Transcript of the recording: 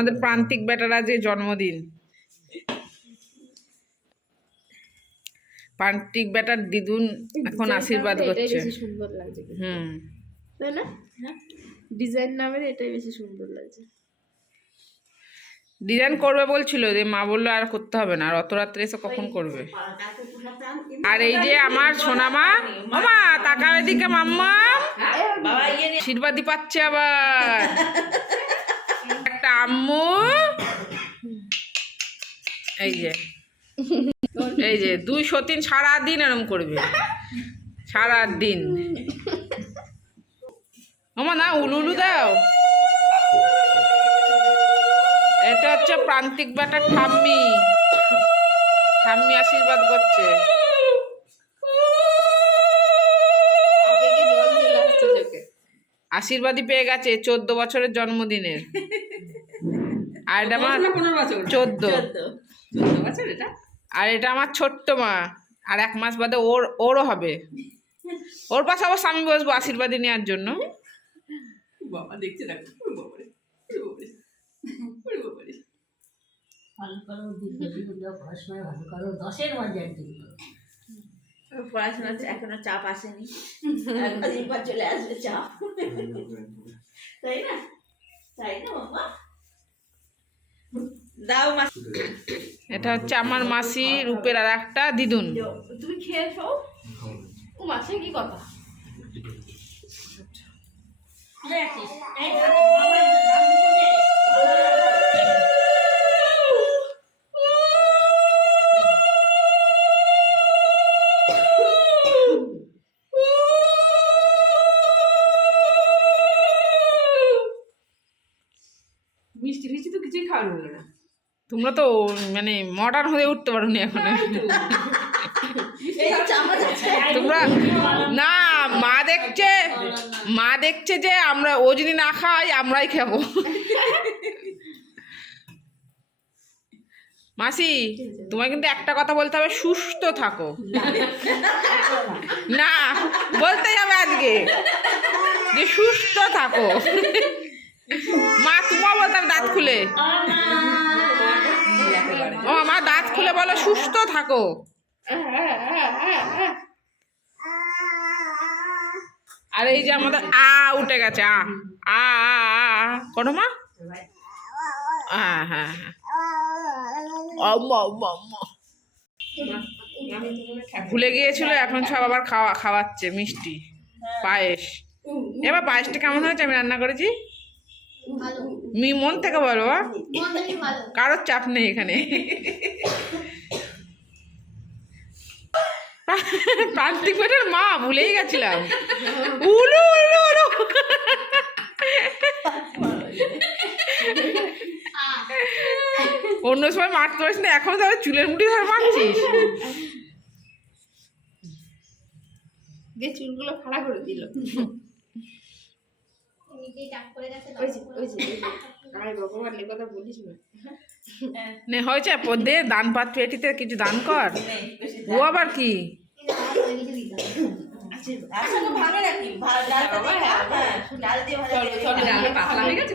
আমাদের প্রান্তিক বেটারা যে জন্মদিন, প্রান্তিক বেটার দিদুন এখন আশীর্বাদ করছে। সুন্দর লাগছে, তাই না? ডিজাইন নামের এটাই বেশি সুন্দর লাগছে। ডিজাইন করবে বলছিল, যে মা বললো আর করতে হবে না, আর অত রাত্রে এসে কখন করবে। আর এই যে আমার সোনামা, মামা তাকাও এদিকে, মাম্মা আশীর্বাদই পাচ্ছে আবার একটা আম্মু। এই যে 2 সতীন সারাদিন এরম করবে, সারাদিন। মামা না উলুলু দাও। এটা হচ্ছে প্রান্তিক বেটার ঠাম্মি, ঠাম্মি আশীর্বাদ করছে। আশীর্বাদই পেয়ে গেছে 14 বছরের জন্মদিনের। আর এটা আমার 14 বছর এটা। আর এটা আমার ছোট্ট মা, আর 1 মাস বাদে ওরও হবে। ওর পাশে অবশ্য আমি বসবো আশীর্বাদী নেওয়ার জন্য। বাবা দেখছে দেখো, পড়াশোনা এখনো চাপ আসেনি, চলে আসবে চাপ, তাই না? তাই না বাবা? দাও মাসি। এটা হচ্ছে আমার মাসি রূপের আর একটা দিদুন। তুমি খেয়েছো? ও মাসি কি কথা? মিষ্টি ফিষ্টি তো কিছুই খাওয়ানো হলো না। তোমরা তো মানে মডার্ন হয়ে উঠতে পারো নি এখন। তোমরা না, মা দেখছে যে আমরা, ও যদি না খাই আমরাই খাবো। মাসি তোমায় কিন্তু একটা কথা বলতে হবে, সুস্থ থাকো। না বলতেই হবে আজকে যে সুস্থ থাকো। মা তোমার বলতে হবে দাঁত খুলে, ও মা দাঁত খুলে বলো সুস্থ থাকো। আর এই যে আমাদের উঠে গেছে, করো মা। হ্যাঁ হ্যাঁ হ্যাঁ, ভুলে গিয়েছিল, এখন সব আবার খাওয়াচ্ছে মিষ্টি পায়েস। এবার পায়েসটা কেমন হয়েছে আমি রান্না করেছি? মন থেকে বলো, কারোর চাপ নেই এখানে। প্রান্তিক বেটার মা ভুলেই গেছিলাম। উলু উলু উলু। অন্য সময় মারতে পারিস না, এখন তাহলে চুলের মুঠি ধরে মারছিস। চুলগুলো খাড়া করে দিল। হয়েছে পদে দান পাত্র, এটিতে কিছু দান কর। ও আবার কি ভালো নাকি?